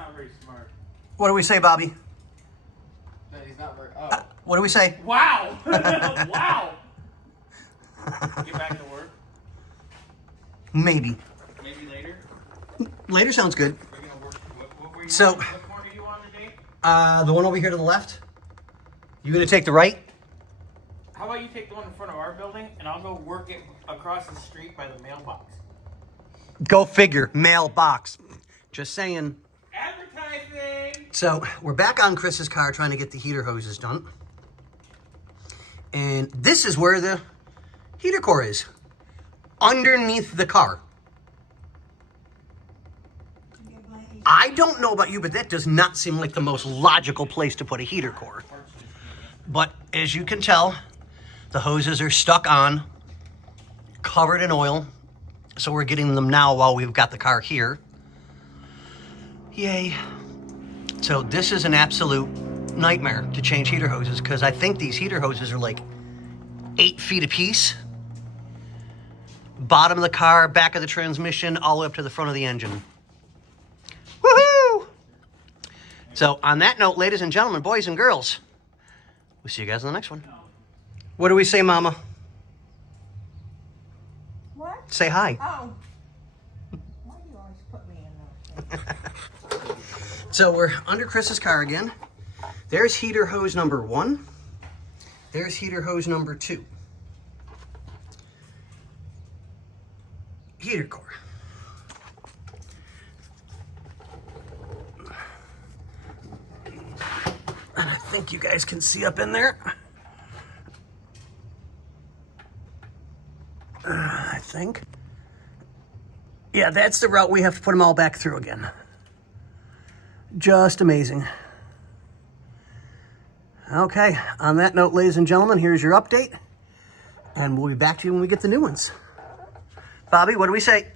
not very smart. What do we say, Bobby? That he's not very. What do we say? Wow! Wow! Get back to work. Maybe. Maybe later. Later sounds good. We're gonna work. What were you So- on? What corner are you on today? The one over here to the left. You gonna take the right? How about you take the one in front of our building, and I'll go work it across the street by the mailbox. Go figure. Mailbox. Just saying. Advertising! So we're back on Chris's car trying to get the heater hoses done. And this is where the heater core is. Underneath the car. I don't know about you, but that does not seem like the most logical place to put a heater core. But as you can tell, the hoses are stuck on, covered in oil. So we're getting them now while we've got the car here. Yay. So this is an absolute nightmare to change heater hoses because I think these heater hoses are like 8 feet apiece. Bottom of the car, back of the transmission, all the way up to the front of the engine. Woohoo! So on that note, ladies and gentlemen, boys and girls, we'll see you guys in the next one. What do we say, Mama? What? Say hi. Oh. Why do you always put me in those things? So we're under Chris's car again. There's heater hose number 1. There's heater hose number 2. Heater core. And I think you guys can see up in there. I think. Yeah, that's the route we have to put them all back through again. Just amazing. Okay, on that note, ladies and gentlemen, here's your update. And we'll be back to you when we get the new ones. Bobby, what do we say?